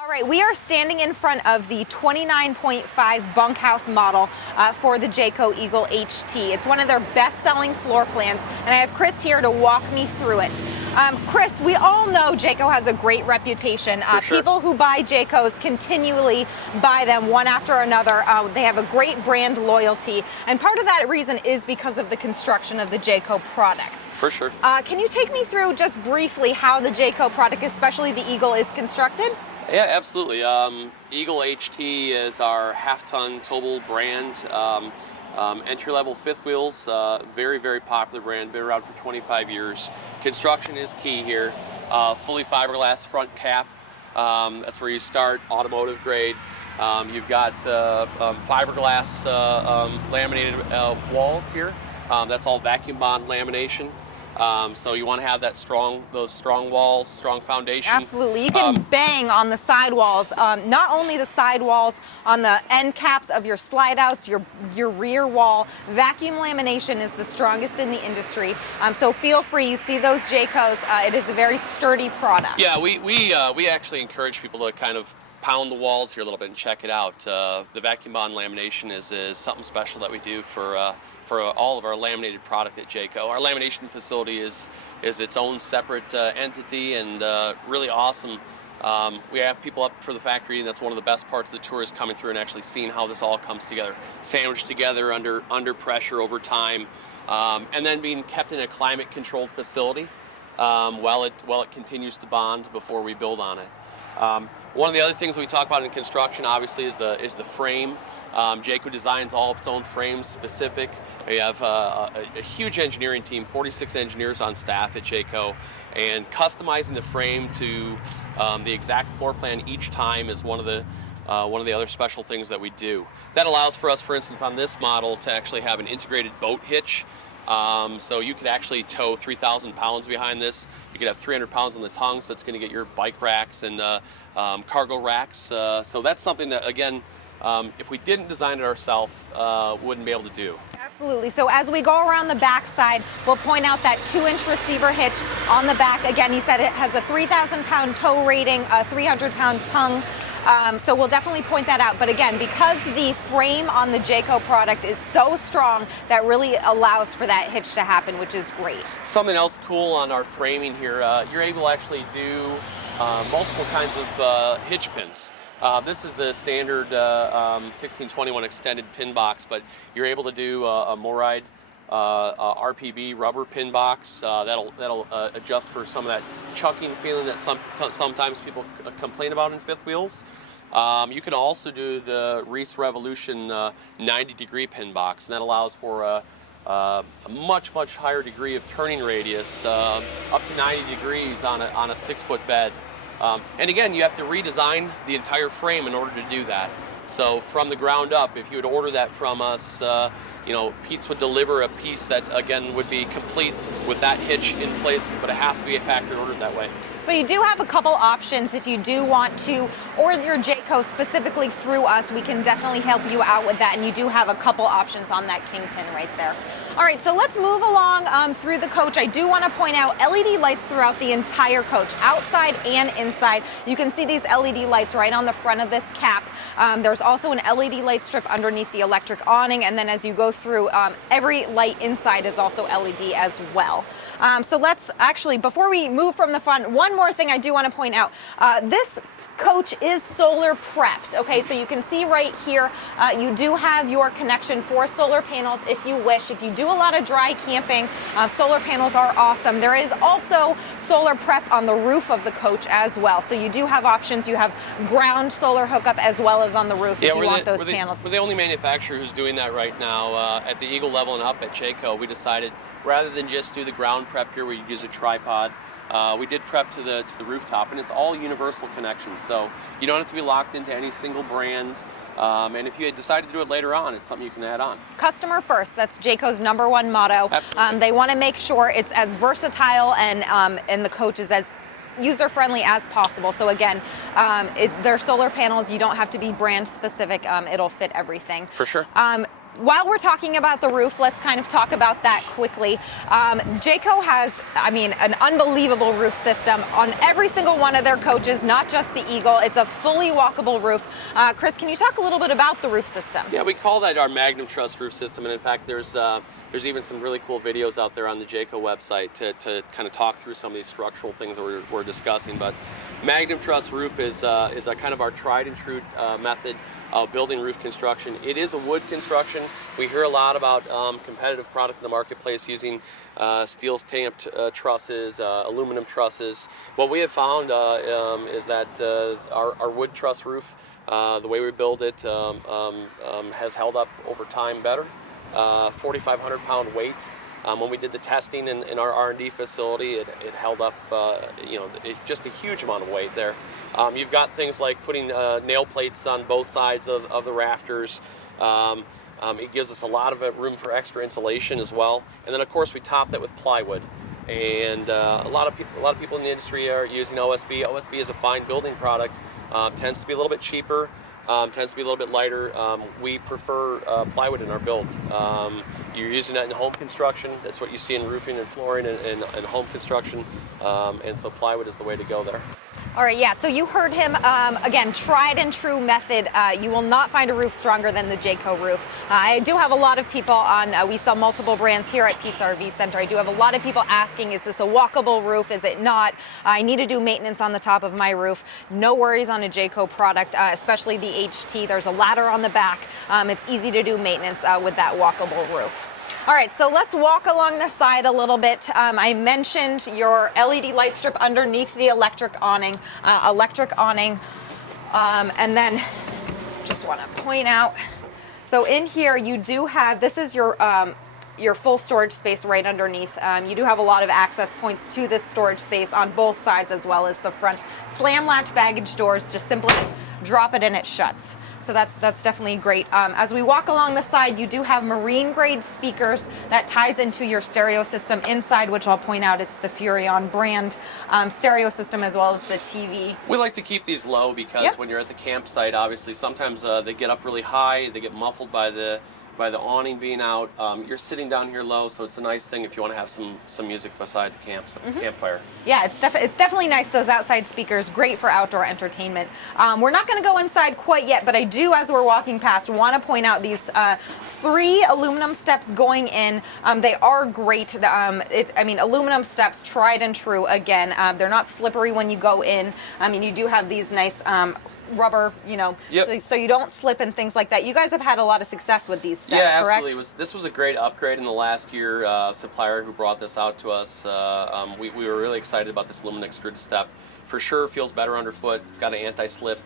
All right, we are standing in front of the 29.5 bunkhouse model for the Jayco Eagle HT. It's one of their best-selling floor plans, and I have Chris here to walk me through it. Chris, we all know Jayco has a great reputation. Sure. People who buy Jaycos continually buy them one after another. They have a great brand loyalty, and part of that reason is because of the construction of the Jayco product. For sure. Can you take me through just briefly how the Jayco product, especially the Eagle, is constructed? Yeah, absolutely. Eagle HT is our half-ton towable brand. Entry-level fifth wheels, very, very popular brand, been around for 25 years. Construction is key here. Fully fiberglass front cap, that's where you start, automotive grade. You've got fiberglass laminated walls here. That's all vacuum bond lamination. So you want to have those strong walls, strong foundation. Absolutely. You can bang on the sidewalls. Not only the sidewalls, on the end caps of your slide outs, your rear wall. Vacuum lamination is the strongest in the industry. So feel free. You see those Jaycos. It is a very sturdy product. Yeah, we actually encourage people to kind of pound the walls here a little bit and check it out. The vacuum bond lamination is something special that we do for all of our laminated product at Jayco. Our lamination facility is its own separate entity and really awesome. We have people up for the factory, and that's one of the best parts of the tour is coming through and actually seeing how this all comes together, sandwiched together under pressure over time, and then being kept in a climate-controlled facility while it continues to bond before we build on it. One of the other things that we talk about in construction, obviously, is the frame. Jayco designs all of its own frames specific. We have a huge engineering team, 46 engineers on staff at Jayco, and customizing the frame to the exact floor plan each time is one of the other special things that we do. That allows for us, for instance, on this model to actually have an integrated boat hitch. So you could actually tow 3,000 pounds behind this. You could have 300 pounds on the tongue, so it's going to get your bike racks and cargo racks. So that's something that, again, if we didn't design it ourselves, wouldn't be able to do. Absolutely. So as we go around the back side, we'll point out that 2-inch receiver hitch on the back. Again, he said it has a 3,000-pound tow rating, a 300-pound tongue. So we'll definitely point that out. But again, because the frame on the Jayco product is so strong, that really allows for that hitch to happen, which is great. Something else cool on our framing here, you're able to actually do multiple kinds of hitch pins. This is the standard 1621 extended pin box, but you're able to do a Moride RPB rubber pin box that'll adjust for some of that chucking feeling that sometimes people complain about in fifth wheels. You can also do the Reese Revolution 90-degree pin box, and that allows for a much higher degree of turning radius, up to 90 degrees on a 6-foot bed. And again, you have to redesign the entire frame in order to do that. So from the ground up, if you would order that from us, Pete's would deliver a piece that, again, would be complete with that hitch in place, but it has to be a factory ordered that way. So you do have a couple options if you do want to order your Jayco specifically through us. We can definitely help you out with that, and you do have a couple options on that kingpin right there. All right, so let's move along through the coach. I do want to point out LED lights throughout the entire coach, outside and inside. You can see these LED lights right on the front of this cap. There's also an LED light strip underneath the electric awning, and then as you go through, every light inside is also LED as well. So let's actually, before we move from the front, one more thing I do want to point out. This coach is solar prepped. Okay, so you can see right here, you do have your connection for solar panels if you wish. If you do a lot of dry camping, solar panels are awesome. There is also solar prep on the roof of the coach as well. So you do have options. You have ground solar hookup as well as on the roof if you want those panels. We're the only manufacturer who's doing that right now. At the Eagle level and up at Jayco, we decided rather than just do the ground prep here where you use a tripod, we did prep to the rooftop, and it's all universal connections, so you don't have to be locked into any single brand. And if you had decided to do it later on, it's something you can add on. Customer first, that's Jayco's #1 motto. Absolutely. They want to make sure it's as versatile and the coach is as user-friendly as possible. So again, they're solar panels. You don't have to be brand specific. It'll fit everything. For sure. while we're talking about the roof, let's kind of talk about that quickly. Jayco has, I mean, an unbelievable roof system on every single one of their coaches, not just the Eagle. It's a fully walkable roof. Chris, can you talk a little bit about the roof system? Yeah, we call that our Magnum Truss roof system, and in fact, there's even some really cool videos out there on the Jayco website to kind of talk through some of these structural things that we're discussing. But Magnum Truss roof is a kind of our tried and true method of building roof construction. It is a wood construction. We hear a lot about competitive product in the marketplace using steel stamped trusses, aluminum trusses. What we have found is that our wood truss roof, the way we build it, has held up over time better. 4,500 pound weight. When we did the testing in our R&D facility, it held up, it's just a huge amount of weight there. You've got things like putting nail plates on both sides of the rafters. It gives us a lot of room for extra insulation as well. And then of course we top that with plywood. And a lot of people in the industry are using OSB. OSB is a fine building product. Tends to be a little bit cheaper. Tends to be a little bit lighter. We prefer plywood in our build. You're using that in home construction. That's what you see in roofing and flooring and home construction. And so plywood is the way to go there. All right, yeah, so you heard him, again, tried and true method. You will not find a roof stronger than the Jayco roof. I do have a lot of people on, we sell multiple brands here at Pete's RV Center. I do have a lot of people asking, is this a walkable roof? Is it not? I need to do maintenance on the top of my roof. No worries on a Jayco product, especially the HT. There's a ladder on the back. It's easy to do maintenance with that walkable roof. All right, so let's walk along the side a little bit. I mentioned your LED light strip underneath the electric awning. And then just want to point out, so in here you do have, this is your full storage space right underneath. You do have a lot of access points to this storage space on both sides as well as the front. Slam latch baggage doors, just simply drop it and it shuts. So that's definitely great. As we walk along the side, you do have marine grade speakers that ties into your stereo system inside, which I'll point out it's the Furrion brand stereo system as well as the TV. We like to keep these low because when you're at the campsite, obviously sometimes they get up really high, they get muffled by the awning being out. You're sitting down here low, so it's a nice thing if you want to have some music beside the campfire. Yeah, it's definitely nice, those outside speakers, great for outdoor entertainment. We're not going to go inside quite yet, but I do, as we're walking past, want to point out these 3 aluminum steps going in. They are great. Aluminum steps, tried and true. Again, they're not slippery when you go in. You do have these nice rubber, so you don't slip and things like that. You guys have had a lot of success with these steps, yeah, correct? Absolutely. This was a great upgrade in the last year. Supplier who brought this out to us, we were really excited about this aluminum extruded step. For sure, feels better underfoot. It's got an anti-slip,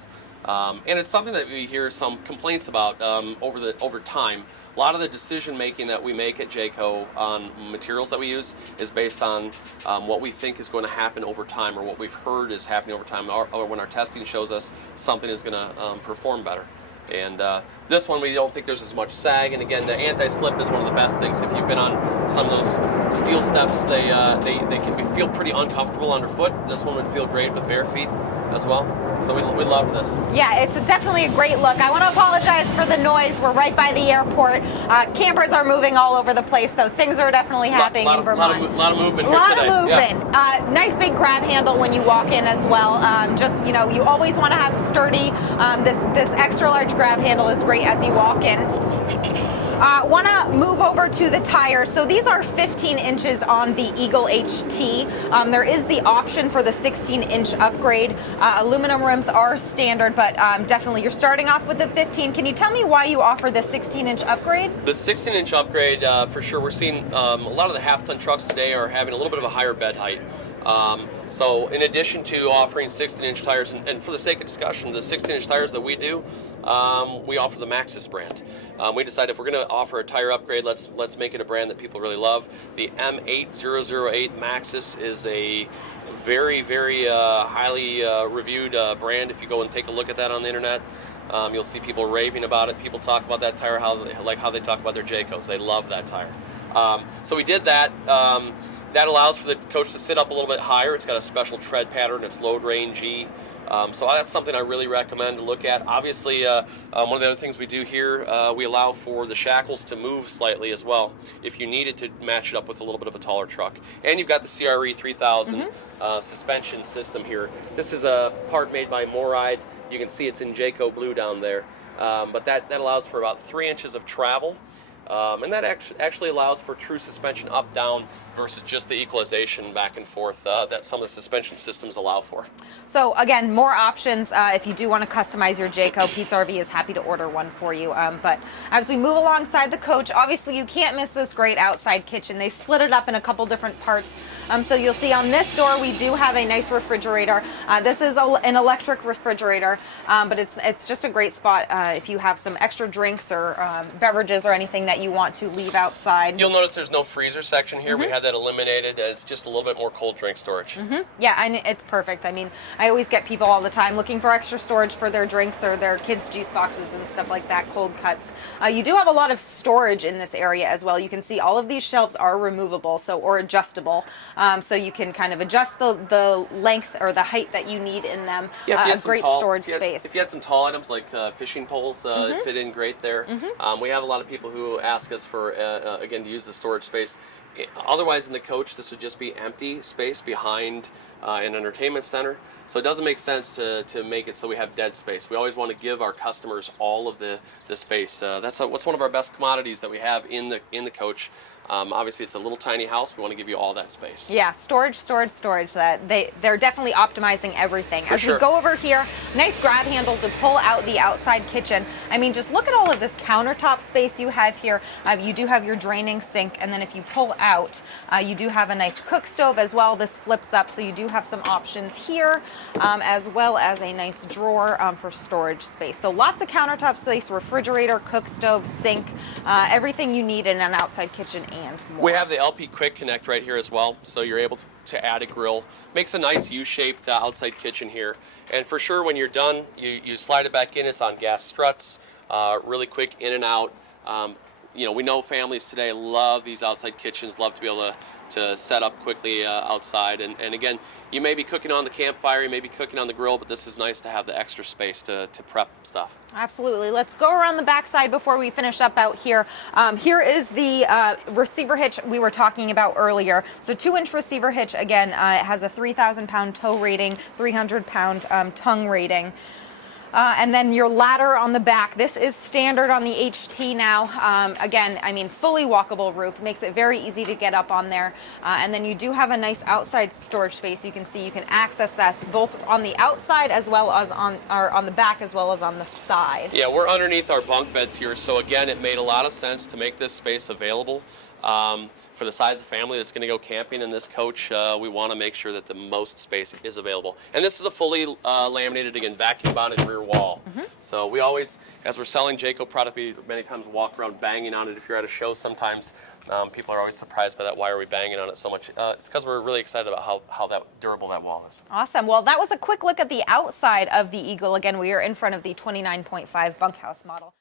and it's something that we hear some complaints about over time. A lot of the decision making that we make at Jayco on materials that we use is based on what we think is going to happen over time, or what we've heard is happening over time, or when our testing shows us something is going to perform better. And this one, we don't think there's as much sag. And again, the anti-slip is one of the best things. If you've been on some of those steel steps, they can feel pretty uncomfortable underfoot. This one would feel great with bare feet as well. So we love this. Yeah, it's definitely a great look. I want to apologize for the noise. We're right by the airport. Campers are moving all over the place, so things are definitely happening in Vermont. A lot of movement here today. A lot of movement. Yeah. Nice big grab handle when you walk in as well. You always want to have sturdy. This extra large grab handle is great as you walk in. Want to move over to the tires. So these are 15 inches on the Eagle HT. There is the option for the 16-inch upgrade. Aluminum rims are standard, but definitely you're starting off with the 15. Can you tell me why you offer the 16-inch upgrade? The 16-inch upgrade, for sure, we're seeing a lot of the half-ton trucks today are having a little bit of a higher bed height. So in addition to offering 16-inch tires, and for the sake of discussion, the 16-inch tires that we do, we offer the Maxxis brand. We decided if we're going to offer a tire upgrade, let's make it a brand that people really love. The M8008 Maxxis is a very, very highly reviewed brand. If you go and take a look at that on the internet, you'll see people raving about it. People talk about that tire how they talk about their Jaycos. They love that tire. So we did that. That allows for the coach to sit up a little bit higher. It's got a special tread pattern. It's load rangey. So that's something I really recommend to look at. Obviously, one of the other things we do here, we allow for the shackles to move slightly as well, if you needed to match it up with a little bit of a taller truck. And you've got the CRE 3000 suspension system here. This is a part made by Moride. You can see it's in Jayco blue down there. But that allows for about 3 inches of travel. And that actually allows for true suspension up, down, versus just the equalization back and forth that some of the suspension systems allow for. So again, more options if you do want to customize your Jayco. Pete's RV is happy to order one for you. But as we move alongside the coach, obviously you can't miss this great outside kitchen. They split it up in a couple different parts. So you'll see on this door we do have a nice refrigerator. This is an electric refrigerator, but it's just a great spot if you have some extra drinks or beverages or anything that you want to leave outside. You'll notice there's no freezer section here. We had that eliminated, and it's just a little bit more cold drink storage. Yeah, and it's perfect. I mean, I always get people all the time looking for extra storage for their drinks or their kids' juice boxes and stuff like that, cold cuts. You do have a lot of storage in this area as well. You can see all of these shelves are removable, or adjustable, so you can kind of adjust the length or the height that you need in them. Yeah, a great storage space. If you had some tall items like fishing poles, fit in great there. We have a lot of people who ask us for, again, to use the storage space. Otherwise, in the coach, this would just be empty space behind an entertainment center. So it doesn't make sense to make it so we have dead space. We always want to give our customers all of the space. That's what's one of our best commodities that we have in the coach. Obviously, it's a little tiny house. We want to give you all that space. Yeah, storage. They're definitely optimizing everything. For As sure. we go over here, nice grab handle to pull out the outside kitchen. I mean, just look at all of this countertop space you have here. You do have your draining sink, and then if you pull out, you do have a nice cook stove as well. This flips up, so you do have some options here, as well as a nice drawer for storage space. So lots of countertop space, refrigerator, cook stove, sink, everything you need in an outside kitchen and more. We have the LP Quick Connect right here as well, so you're able to add a grill. Makes a nice U-shaped outside kitchen here. And for sure, when you're done, you slide it back in. It's on gas struts, really quick in and out. We know families today love these outside kitchens, love to be able to set up quickly outside. And again, you may be cooking on the campfire, you may be cooking on the grill, but this is nice to have the extra space to prep stuff. Absolutely. Let's go around the backside before we finish up out here. Here is the receiver hitch we were talking about earlier. So 2-inch receiver hitch, again, it has a 3,000-pound tow rating, 300-pound tongue rating. And then your ladder on the back. This is standard on the HT now. Again, I mean, fully walkable roof. Makes it very easy to get up on there. And then you do have a nice outside storage space. You can see you can access that both on the outside as well as on the back as well as on the side. Yeah, we're underneath our bunk beds here. So again, it made a lot of sense to make this space available. For the size of family that's going to go camping in this coach, we want to make sure that the most space is available. And this is a fully laminated, again, vacuum bonded rear wall. So we always, as we're selling Jayco product, we many times walk around banging on it. If you're at a show sometimes, people are always surprised by that. Why are we banging on it so much? It's because we're really excited about how durable that wall is. Awesome. Well, that was a quick look at the outside of the Eagle. Again, we are in front of the 29.5 bunkhouse model.